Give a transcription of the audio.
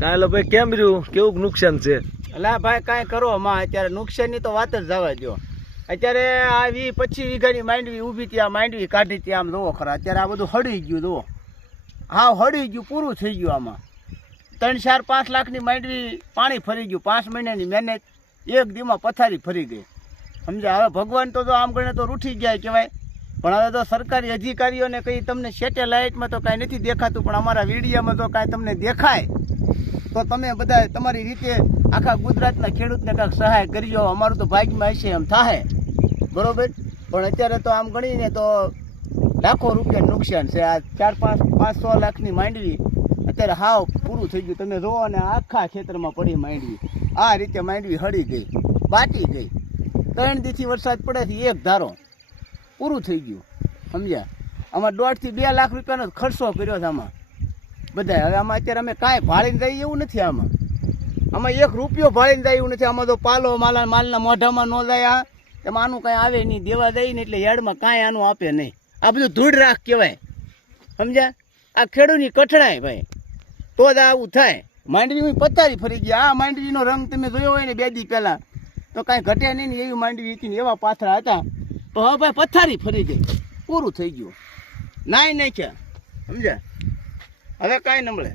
કાલે ભાઈ કેમ રહ્યું, કેવું નુકસાન છે? અલા ભાઈ કાંઈ કરો માં, અત્યારે નુકસાનની તો વાત જ જવા દો. અત્યારે આ 20-25 વીઘાની માંડવી ઊભી ત્યાં માંડવી કાઢી ત્યાં આમ જોવો ખરા, અત્યારે આ બધું હળી ગયું જુઓ, હા હળી ગયું, પૂરું થઈ ગયું. આમાં 3-4-5 લાખની માંડવી પાણી ફરી ગયું, 5 મહિનાની મહેનત એક દીમાં પથારી ફરી ગઈ. સમજ્યા? હવે ભગવાન તો આમ ગણે તો રૂઠી ગયા કહેવાય, પણ હવે તો સરકારી અધિકારીઓને કંઈ તમને સેટેલાઇટમાં તો કાંઈ નથી દેખાતું, પણ અમારા વીડિયામાં તો કાંઈ તમને દેખાય તો તમે બધા તમારી રીતે આખા ગુજરાતના ખેડૂતને કાંઈક સહાય કરજો. અમારું તો ભાગ્યમાં હશે એમ થાય, બરોબર? પણ અત્યારે તો આમ ગણીને તો લાખો રૂપિયા નુકસાન છે. આ 4-5-500 લાખની માંડવી અત્યારે હાવ પૂરું થઈ ગયું. તમે જુઓ ને આખા ખેતરમાં પડી માંડવી, આ રીતે માંડવી હળી ગઈ, બાટી ગઈ. 3 દીથી વરસાદ પડેથી એક ધારો પૂરું થઈ ગયું. સમજ્યા? આમાં 1.5 થી 2 લાખ રૂપિયાનો ખર્ચો કર્યો છે આમાં બધા. હવે આમાં અત્યારે અમે કાંઈ ભાળીને જાય એવું નથી. આમાં 1 રૂપિયો ભાળીને જાય એવું નથી. આમાં તો પાલો માલના મોઢામાં ન જાય, એમાં આનું કાંઈ આવે નહીં, દેવા જાય ને એટલે યાર્ડમાં કાંઈ આનું આપે નહીં. આ બધું ધૂળ રાખ કહેવાય. સમજ્યા? આ ખેડૂતની કઠણાય ભાઈ, તો જ આવું થાય. માંડવી પથારી ફરી ગયા. આ માંડવીનો રંગ તમે જોયો હોય ને 2 દી પહેલાં તો કાંઈ ઘટ્યા નહીં ને એવી માંડવી હતી ને એવા પાથરા હતા. તો હવે ભાઈ પથારી ફરી ગઈ, પૂરું થઈ ગયું, નાય નાખ્યા. સમજ્યા? હવે કાંઈ ન મળે.